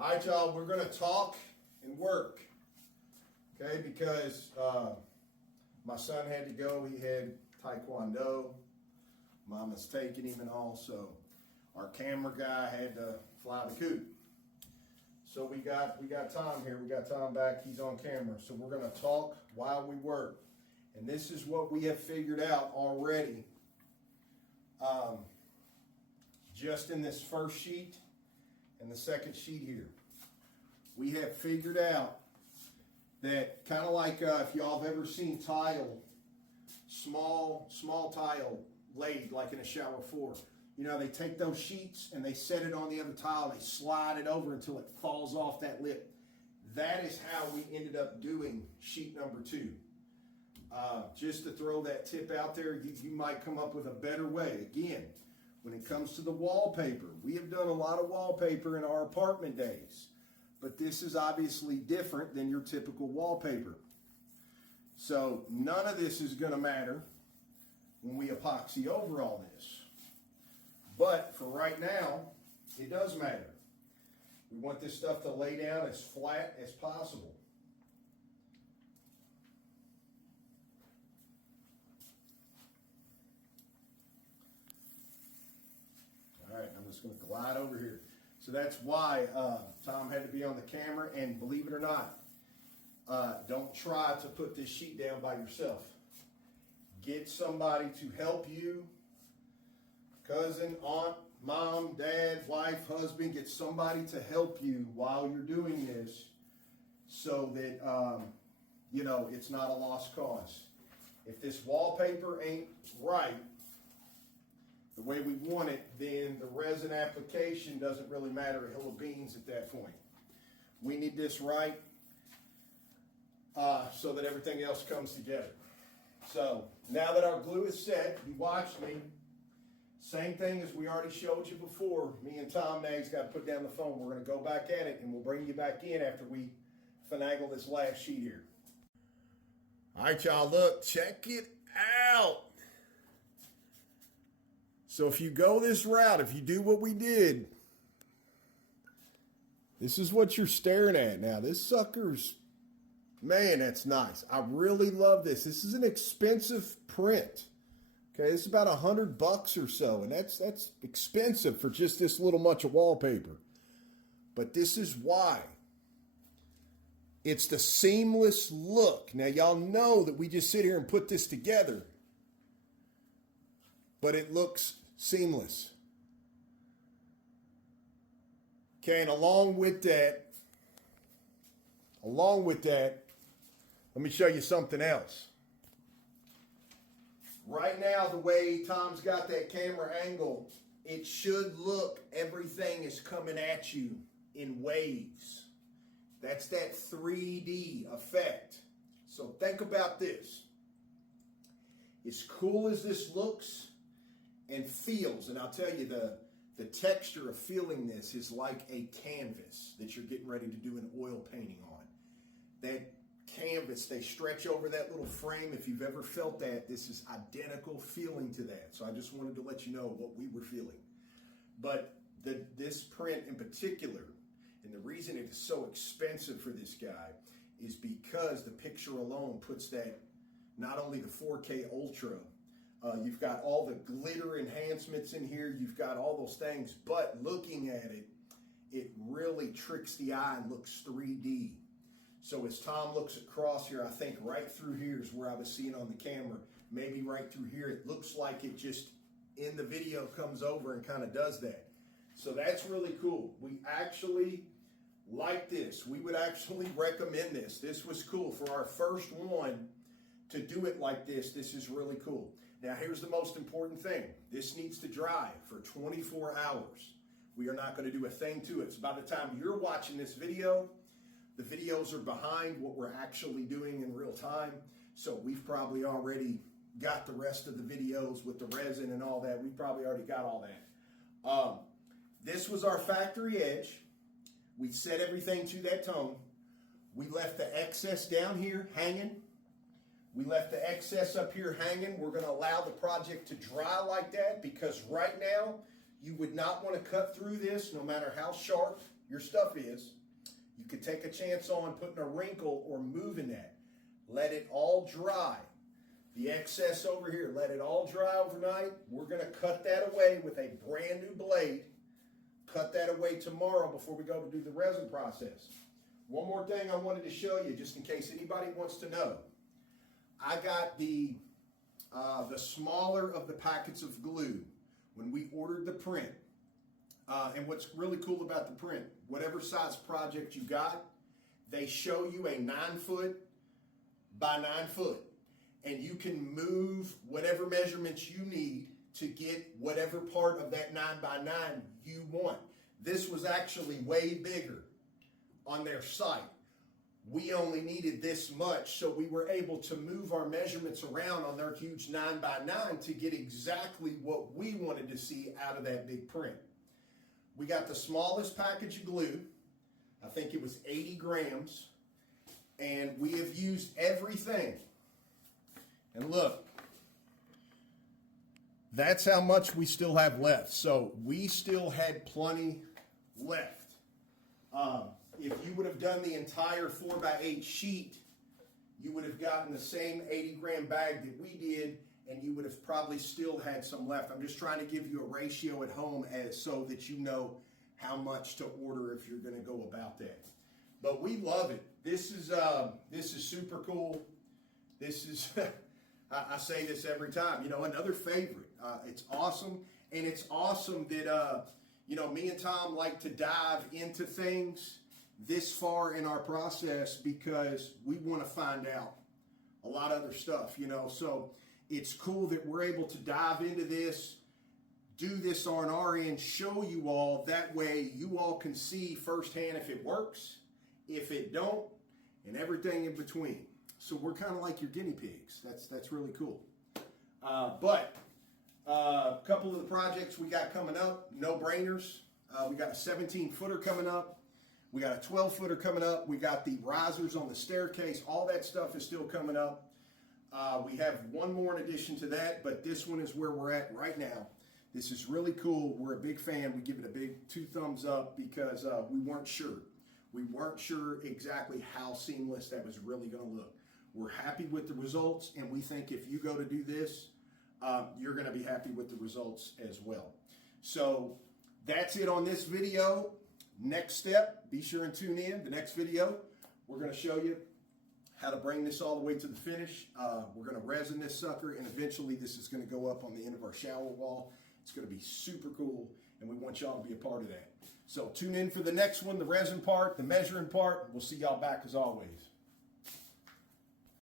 All right, y'all, we're going to talk and work, okay, because my son had to go. He had Taekwondo. Mama's taking him and all, so our camera guy had to fly the coop. So we got Tom here. We got Tom back. He's on camera. So we're going to talk while we work. And this is what we have figured out already. Just in this first sheet and the second sheet here, we have figured out that kind of like if y'all have ever seen tile, small tile laid like in a shower floor. You know, they take those sheets and they set it on the other tile and they slide it over until it falls off that lip. That is how we ended up doing sheet number 2. Just to throw that tip out there, you might come up with a better way. Again, when it comes to the wallpaper, we have done a lot of wallpaper in our apartment days, but this is obviously different than your typical wallpaper. So none of this is going to matter when we epoxy over all this. But for right now, it does matter. We want this stuff to lay down as flat as possible. All right, I'm just going to glide over here. So that's why Tom had to be on the camera, and believe it or not, don't try to put this sheet down by yourself. Get somebody to help you. Cousin, aunt, mom, dad, wife, husband, get somebody to help you while you're doing this so that, you know, it's not a lost cause. If this wallpaper ain't right the way we want it, then the resin application doesn't really matter a hill of beans at that point. We need this right so that everything else comes together. So now that our glue is set, you watched me. Same thing as we already showed you before. Me and Tom Nag's got to put down the phone. We're going to go back at it, and we'll bring you back in after we finagle this last sheet here. All right, y'all, look, check it out. So if you go this route, if you do what we did, this is what you're staring at now. This sucker's, man, that's nice. I really love this. This is an expensive print. Okay, this is about $100 or so, and that's expensive for just this little much of wallpaper. But this is why. It's the seamless look. Now, y'all know that we just sit here and put this together, but it looks seamless. Okay, and along with that, let me show you something else. Right now, the way Tom's got that camera angle, it should look everything is coming at you in waves. That's that 3D effect. So think about this. As cool as this looks and feels, and I'll tell you the texture of feeling this is like a canvas that you're getting ready to do an oil painting on. That canvas, they stretch over that little frame. If you've ever felt that, this is identical feeling to that. So I just wanted to let you know what we were feeling. But this print in particular, and the reason it is so expensive for this guy is because the picture alone puts that, not only the 4K Ultra, you've got all the glitter enhancements in here, you've got all those things, but looking at it, it really tricks the eye and looks 3D. So as Tom looks across here, I think right through here is where I was seeing on the camera. Maybe right through here, it looks like it just in the video comes over and kind of does that. So that's really cool. We actually like this. We would actually recommend this. This was cool. For our first one to do it like this, this is really cool. Now here's the most important thing. This needs to dry for 24 hours. We are not going to do a thing to it. So by the time you're watching this video, the videos are behind what we're actually doing in real time. So we've probably already got the rest of the videos with the resin and all that. We probably already got all that. This was our factory edge. We set everything to that tone. We left the excess down here hanging. We left the excess up here hanging. We're going to allow the project to dry like that because right now you would not want to cut through this no matter how sharp your stuff is, you could take a chance on putting a wrinkle or moving that. Let it all dry. The excess over here, let it all dry overnight. We're going to cut that away with a brand new blade. Cut that away tomorrow before we go to do the resin process. One more thing I wanted to show you, just in case anybody wants to know. I got the smaller of the packets of glue when we ordered the print. And what's really cool about the print, whatever size project you got, they show you a 9-foot by 9-foot. And you can move whatever measurements you need to get whatever part of that 9 by 9 you want. This was actually way bigger on their site. We only needed this much, so we were able to move our measurements around on their huge 9 by 9 to get exactly what we wanted to see out of that big print. We got the smallest package of glue. I think it was 80 grams. And we have used everything. And look, that's how much we still have left. So we still had plenty left. If you would have done the entire 4x8 sheet, you would have gotten the same 80-gram bag that we did, and you would have probably still had some left. I'm just trying to give you a ratio at home so that you know how much to order if you're going to go about that. But we love it. This is super cool. This is I say this every time. You know, another favorite. It's awesome, and it's awesome that you know, me and Tom like to dive into things this far in our process because we want to find out a lot of other stuff, you know. So it's cool that we're able to dive into this, do this on our end, show you all. That way you all can see firsthand if it works, if it don't, and everything in between. So we're kind of like your guinea pigs. That's really cool. But a couple of the projects we got coming up, no-brainers. We got a 17-footer coming up. We got a 12-footer coming up. We got the risers on the staircase. All that stuff is still coming up. We have one more in addition to that, but this one is where we're at right now. This is really cool. We're a big fan. We give it a big 2 thumbs up because we weren't sure. We weren't sure exactly how seamless that was really going to look. We're happy with the results, and we think if you go to do this, you're going to be happy with the results as well. So that's it on this video. Next step, be sure and tune in. The next video, we're going to show you how to bring this all the way to the finish. We're going to resin this sucker, and eventually this is going to go up on the end of our shower wall. It's going to be super cool, and we want y'all to be a part of that. So tune in for the next one, the resin part, the measuring part. We'll see y'all back as always.